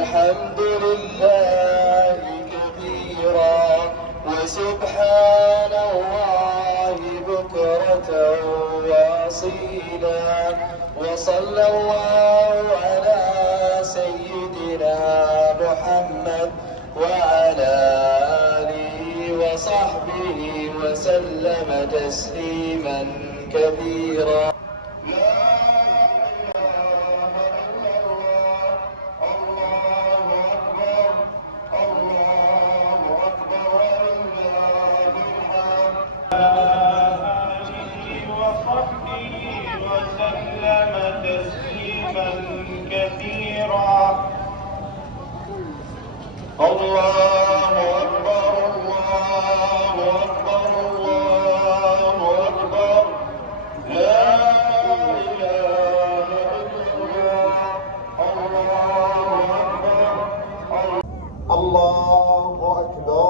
والحمد لله كثيرا وسبحان الله بكرة وأصيلا وصلى الله على سيدنا محمد وعلى آله وصحبه وسلم تسليما كثيرا. الله أكبر الله أكبر الله أكبر لا إله إلا الله الله أكبر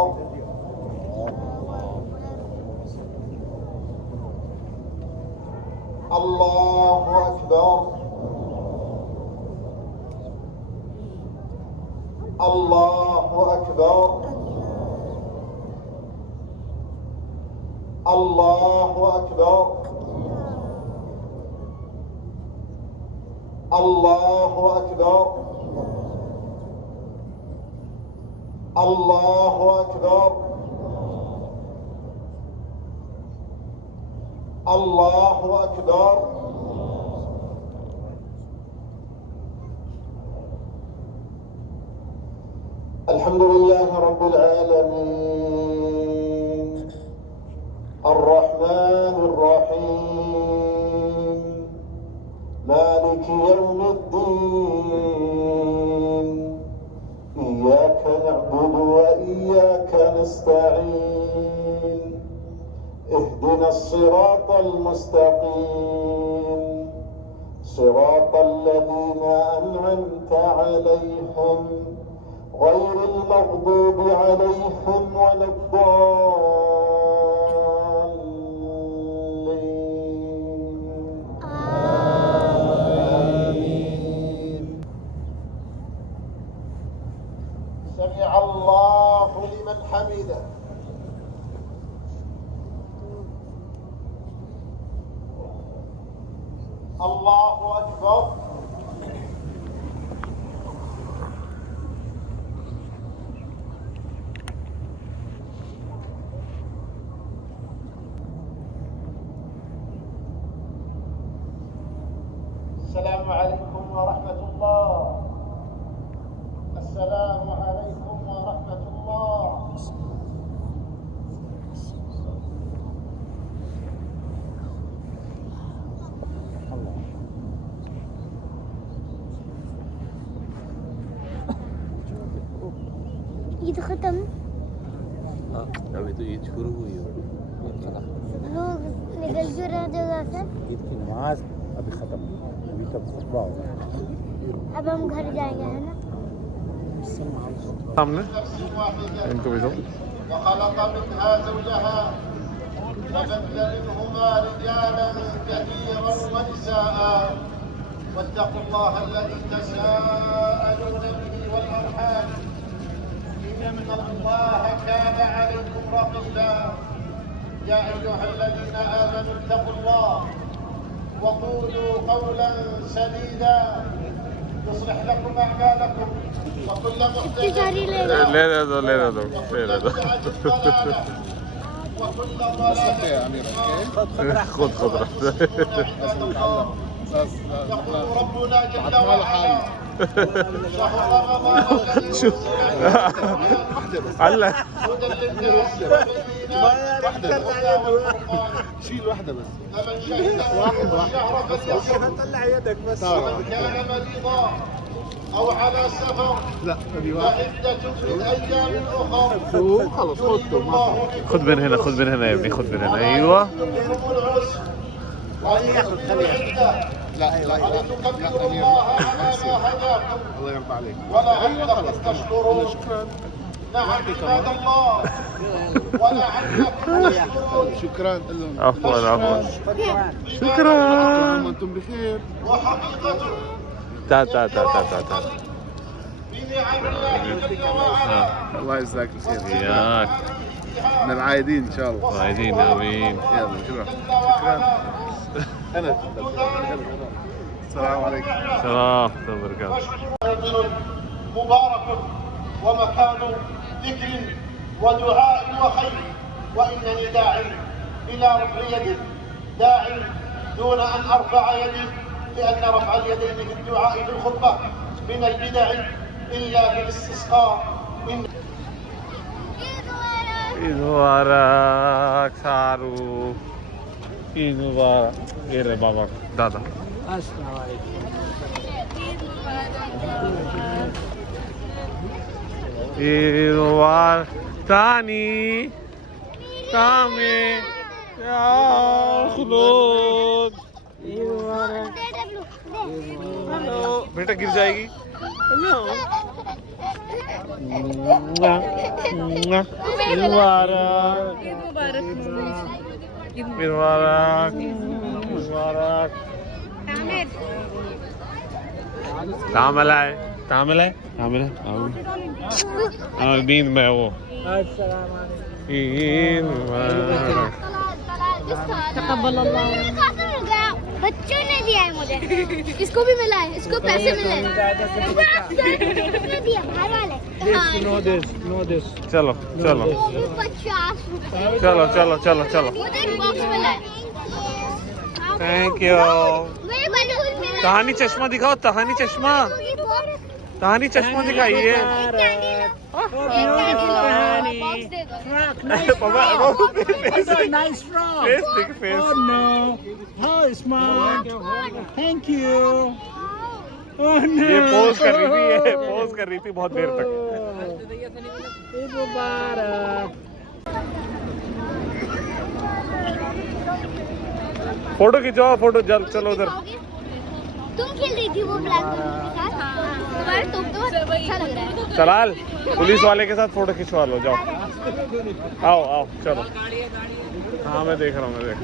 الله أكبر الله أكبر الله أكبر الله أكبر الله أكبر الله أكبر الحمد لله رب العالمين الرحمن الرحيم مالك يوم الدين إياك نعبد وإياك نستعين اهدنا الصراط المستقيم صراط الذين أنعمت عليهم غير المغضوب عليهم ولا الضالين آمين. سمع الله لمن حمده. الله أكبر. السلام عليكم ورحمة الله. السلام عليكم ورحمة الله. ईद खत्म अभी तो ईद शुरू हुई है लोग निकल क्यों रहे जगह से ईद की नमाज अभी खत्म अभी तक खुतबा होगा अब हम घर जाएंगे है ना सामने इनको भी दो وخلق منها زوجها وبث منهما رجالا كثيرا ونساء واتقوا الله الذي تساءلون به والارحام ان الله كان عليكم رقيبا يا ايها الذين امنوا اتقوا الله وقولوا قولا سديدا يصلح لكم اعمالكم وكل محدثة وكل ضلالة خذ يقول ربنا جل وعلا شهر رمضان شوف علق هدى للناس وبينات شيل واحدة بس فمن شهد الشهر فليصم طلع يدك بس ومن كان مريضا أو على سفر لا ابي واحد فعدة من أيام أخر خلص يريد الله بكم خذ من هنا خذ من هنا يا ابني خذ من هنا ايوه يكون العسر ولتكبروا العدة لا ولتكبروا الله على ما هداكم الله يرضى عليك ولعلكم تشكرون شكرا نعم عباد الله ولعلكم تشكرون شكرا عفوا عفوا شكرا شكرا انتم بخير وحقيقة تعال تعال تعال تعال تعال بنعم الله جل وعلا. الله يجزاك الخير. وياك. من العايدين ان شاء الله. عايدين امين. يلا شكرا. انا السلام عليكم. سلام ورحمة الله وبركاته. موطن مبارك ومكان ذكر ودعاء وخير، وإنني داع إلى رفع يد، داع دون أن أرفع يدي، لأن رفع اليدين في الدعاء في الخطبة من البدع إلا في الاستسقاء. ईद मुबारक सारू, ईद मुबारक। ये रे बाबा दादा। ईद मुबारक तानी तामे या खुलूद। हेलो बेटा गिर जाएगी। हेलो मुबारक मुबारक मुबारक। تعمل ايه تعمل ايه تعمل ايه مين ما هو عيد مبارك तकब्बल अल्लाह। बच्चों ने दिया है मुझे, इसको भी मिला है, इसको पैसे मिले हैं। कितने दिया घर वाले? चलो चलो वो भी 50 रुपए। चलो चलो चलो चलो। मुझे एक बॉक्स मिला है। Thank you. मेरे बलून मिला है। तहानी चश्मा दिखाओ, तहानी चश्मा, तहानी चश्मा दिखाइए। Nice frog. फेस दिख face. Oh no. How smart. Thank you. Oh no. ये पोज कर रही थी, ये पोज कर रही थी बहुत देर तक। Eid Mubarak. फोटो खिंचवाओ, फोटो चलो उधर। तुम खेल रही थी वो ब्लैक बलून के साथ। तुम्हारा तुम तो अच्छा लग रहा है। चलाल पुलिस वाले के साथ फोटो खिंचवा लो, जाओ आओ आओ चलो। हाँ मैं देख रहा हूँ, मैं देख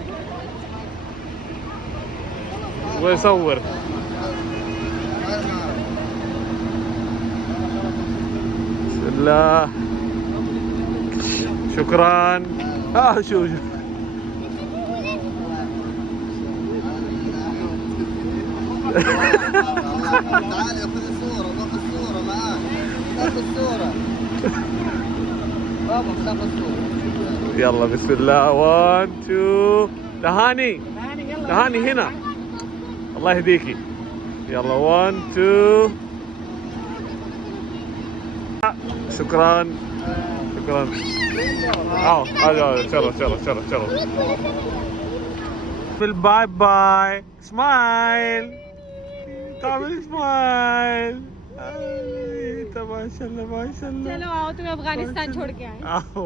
वैसा ऊपर। शुक्रान। हाँ शो تعال خذ الصورة، باخذ الصورة معاك، باخذ الصورة. بابا باخذ الصورة. يلا بسم الله 1 2 دهاني دهاني هنا الله يهديكي. يلا 1 2 شكرا شكرا. आओ आ जाओ चलो चलो चलो चलो। باي باي سمايل تعمل स्माइल। माशाल्लाह माशाल्लाह। चलो आओ, तुम्हें अफगानिस्तान छोड़ के आए। आओ